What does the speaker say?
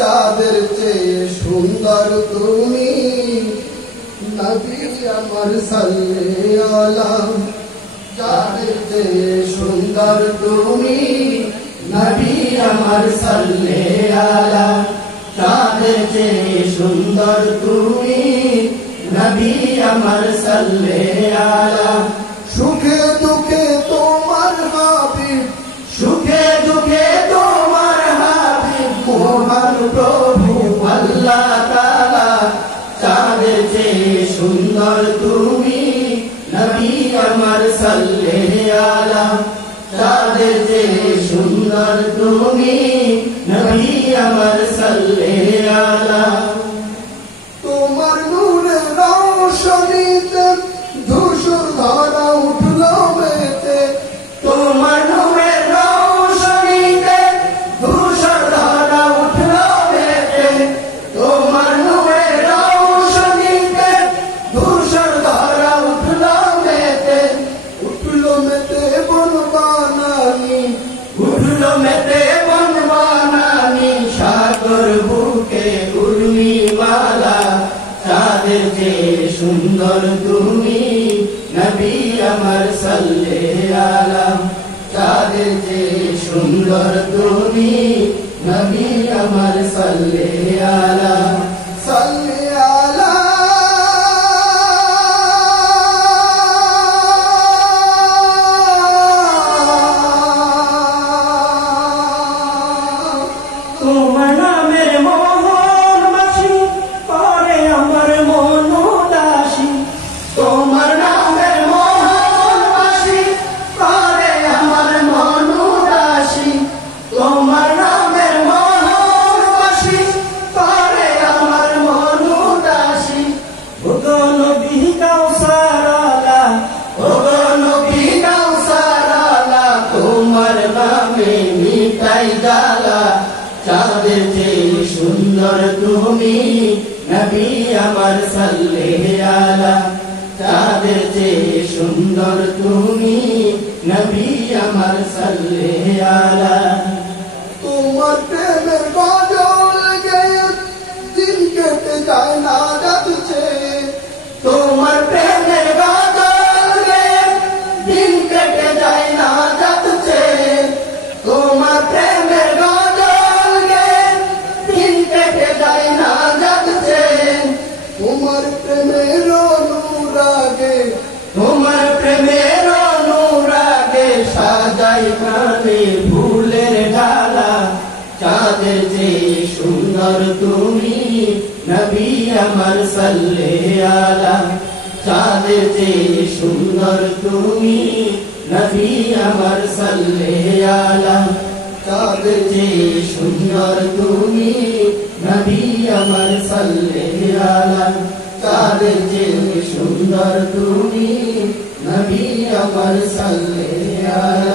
চাঁদের চেয়ে সুন্দর তুমি নবী আমার সাল্লাল্লাহু আলাইহি চাঁদের চেয়ে সুন্দর তুমি নবী আমার সাল্লাল্লাহু আলাইহি চাঁদের চেয়ে সুন্দর তুমি নবী আমার সাল্লাল্লাহু আলাইহি সুখে দুঃখে তোমার হাবিব সুখে দুঃখে তোমার হাবিব মহান প্রভু আল্লাহ তাআলা চাঁদের চেয়ে সুন্দর তুমি নবী আমার সাল্লাল্লাহু আলাইহি চাঁদের চেয়ে সুন্দর তুমি নবী আমার সাল্লাল্লাহু আলাইহি তোমার নূরের রওশনীতে ধূসর ধরা উঠলো মেতে তোমার নূরের রওশনীতে ধূসর ধরা উঠলো মেতে তোমার নূরের রওশনীতে ধূসর ধরা উঠলো মেতে বনবানানি উঠলো মেতে বনবানানি সাগর বুকে উর্মি মালা চাঁদের চেয়ে সুন্দর তুমি নবী আমার সাল্লাল্লাহু আলাইহি চাঁদের চেয়ে সুন্দর তুমি নবী আমার সাল্লাল্লাহু আলাইহি তোমার নামের মোহন বাসি পরে আমার মন উদাসী তোমার নামের মোহন বাসি করে আমার মন উদাসী তোমার নামের মোহন বাসি করে আমার মন উদাসী ওগো নবী কাউসারওয়ালা ওগো নবী কাউসারওয়ালা তোমার নামে মিটাই জ্বালা চাঁদের চেয়ে সুন্দর তুমি নবী আমার সাল্লাল্লাহু আলাইহি চাঁদের চেয়ে সুন্দর তুমি নবী আমার সাল্লাল্লাহু আলাইহি তোমার প্রেমের গজল গেয়ে দিন কেটে যায় না যাচ্ছে তোমার প্রেমের গজল গেয়ে দিন কেটে যায় না যাচ্ছে তোমার প্রেমের গজল গেয়ে দিন কেটে যায় না যাচ্ছে তোমার প্রেমের অনুরাগে তোমার প্রেমের অনুরাগে সাজাই প্রাণে ফুলের ডালা চাঁদের চেয়ে সুন্দর তুমি নবী আমার সাল্লাল্লাহু আলাইহি চাঁদের চেয়ে সুন্দর তুমি নবী আমার সাল্লাল্লাহু আলাইহি চাঁদের চেয়ে সুন্দর তুমি নবী আমার সাল্লাল্লাহু আলাইহি চাঁদের চেয়ে সুন্দর তুমি নবী আমার সাল্লাল্লাহু আলাইহি